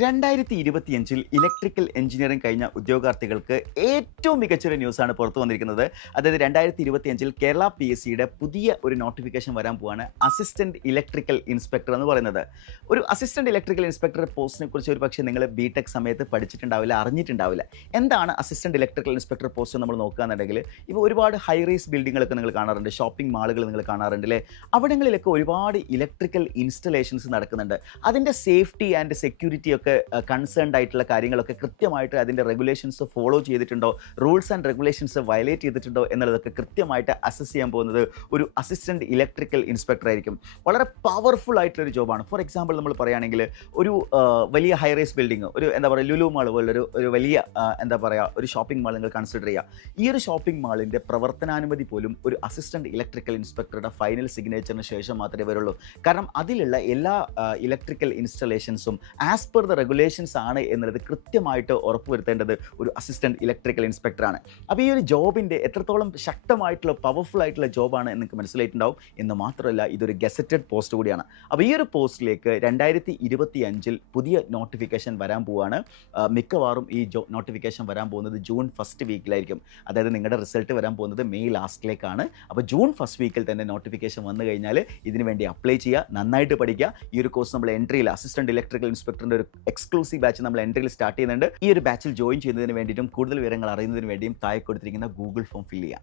2025 electrical engineering കഴിഞ്ഞ ഉദ്യോഗാർത്ഥികൾക്ക് ഏറ്റവും മികച്ചൊരു ന്യൂസാണ് പുറത്തു വന്നിരിക്കുന്നത്. അതായത് 2025 കേരള PSCയുടെ പുതിയ ഒരു നോട്ടിഫിക്കേഷൻ വരാൻ പോവാണ്. അസിസ്റ്റന്റ് ഇലക്ട്രിക്കൽ ഇൻസ്പെക്ടർ എന്ന് പറയുന്നത്. ഒരു അസിസ്റ്റന്റ് ഇലക്ട്രിക്കൽ ഇൻസ്പെക്ടർ പോസ്റ്റിനെ കുറിച്ച് ഒരു പക്ഷേ നിങ്ങൾ ബിടെക് സമയത്ത് പഠിച്ചിട്ടുണ്ടാവില്ല, അറിഞ്ഞിട്ടുണ്ടാവില്ല. എന്താണ് അസിസ്റ്റന്റ് ഇലക്ട്രിക്കൽ ഇൻസ്പെക്ടർ പോസ്റ്റ് നമ്മൾ നോക്കുകയാണെന്നുണ്ടെങ്കിൽ, ഇപ്പോൾ ഒരുപാട് ഹൈ റൈസ് ബിൽഡിങ്ങുകളൊക്കെ നിങ്ങൾ കാണാറുണ്ട്, ഷോപ്പിംഗ് മാളുകൾ നിങ്ങൾ കാണാറുണ്ട് അല്ലേ? അവിടങ്ങളിലൊക്കെ ഒരുപാട് ഇലക്ട്രിക്കൽ ഇൻസ്റ്റലേഷൻസ് നടക്കുന്നുണ്ട്. അതിൻ്റെ സേഫ്റ്റി ആൻഡ് സെക്യൂരിറ്റി ഒക്കെ കൺസേൺഡ് ആയിട്ടുള്ള കാര്യങ്ങളൊക്കെ കൃത്യമായിട്ട് അതിൻ്റെ റെഗുലേഷൻസ് ഫോളോ ചെയ്തിട്ടുണ്ടോ, റൂൾസ് ആൻഡ് റെഗുലേഷൻസ് വയലേറ്റ് ചെയ്തിട്ടുണ്ടോ എന്നുള്ളതൊക്കെ കൃത്യമായിട്ട് അസസ് ചെയ്യാൻ പോകുന്നത് ഒരു അസിസ്റ്റൻറ്റ് ഇലക്ട്രിക്കൽ ഇൻസ്പെക്ടർ ആയിരിക്കും. വളരെ പവർഫുൾ ആയിട്ടുള്ളൊരു ജോബാണ്. ഫോർ എക്സാമ്പിൾ നമ്മൾ പറയുകയാണെങ്കിൽ ഒരു വലിയ ഹൈ റൈസ് ബിൽഡിംഗ്, ഒരു എന്താ പറയുക ലുലു മാൾ പോലൊരു ഒരു വലിയ എന്താ പറയുക ഒരു ഷോപ്പിംഗ് മാൾ നിങ്ങൾ കൺസിഡർ ചെയ്യുക. ഈ ഒരു ഷോപ്പിംഗ് മാളിൻ്റെ പ്രവർത്തനാനുമതി പോലും ഒരു അസിസ്റ്റൻറ്റ് ഇലക്ട്രിക്കൽ ഇൻസ്പെക്ടറുടെ ഫൈനൽ സിഗ്നേച്ചറിന് ശേഷം മാത്രമേ വരുള്ളൂ. കാരണം അതിലുള്ള എല്ലാ ഇലക്ട്രിക്കൽ ഇൻസ്റ്റലേഷൻസും ആസ് പെർ ദ റെഗുലേഷൻസ് ആണ് എന്നുള്ളത് കൃത്യമായിട്ട് ഉറപ്പുവരുത്തേണ്ടത് ഒരു അസിസ്റ്റൻറ്റ് ഇലക്ട്രിക്കൽ ഇൻസ്പെക്ടറാണ്. അപ്പോൾ ഈ ഒരു ജോബിൻ്റെ എത്രത്തോളം ശക്തമായിട്ടുള്ള പവർഫുൾ ആയിട്ടുള്ള ജോബാണ് എന്ന് നിങ്ങൾക്ക് മനസ്സിലായിട്ടുണ്ടാവും. എന്ന് മാത്രമല്ല ഇതൊരു ഗസറ്റഡ് പോസ്റ്റ് കൂടിയാണ്. അപ്പോൾ ഈ ഒരു പോസ്റ്റിലേക്ക് 2025 പുതിയ നോട്ടിഫിക്കേഷൻ വരാൻ പോവുകയാണ്. മിക്കവാറും ഈ നോട്ടിഫിക്കേഷൻ വരാൻ പോകുന്നത് ജൂൺ ഫസ്റ്റ് വീക്കിലായിരിക്കും. അതായത് നിങ്ങളുടെ റിസൾട്ട് വരാൻ പോകുന്നത് മെയ് ലാസ്റ്റിലേക്കാണ്. അപ്പോൾ ജൂൺ ഫസ്റ്റ് വീക്കിൽ തന്നെ നോട്ടിഫിക്കേഷൻ വന്നു കഴിഞ്ഞാൽ ഇതിന് വേണ്ടി അപ്ലൈ ചെയ്യുക, നന്നായിട്ട് പഠിക്കുക. ഈ ഒരു കോഴ്സ് നമ്മൾ എൻട്രിയിൽ അസിസ്റ്റൻറ്റ് ഇലക്ട്രിക്കൽ ഇൻസ്പെക്ടറിൻ്റെ ഒരു എക്സ്ക്ലൂസീവ് ബാച്ച് നമ്മൾ എൻട്രിയിൽ സ്റ്റാർട്ട് ചെയ്യുന്നുണ്ട്. ഈ ഒരു ബാച്ചിൽ ജോയിൻ ചെയ്യുന്നതിന് വേണ്ടിയിട്ടും കൂടുതൽ വിവരങ്ങൾ അറിയുന്നതിന് വേണ്ടിയും താഴെ കൊടുത്തിരിക്കുന്ന ഗൂഗിൾ ഫോം ഫില്ല് ചെയ്യാം.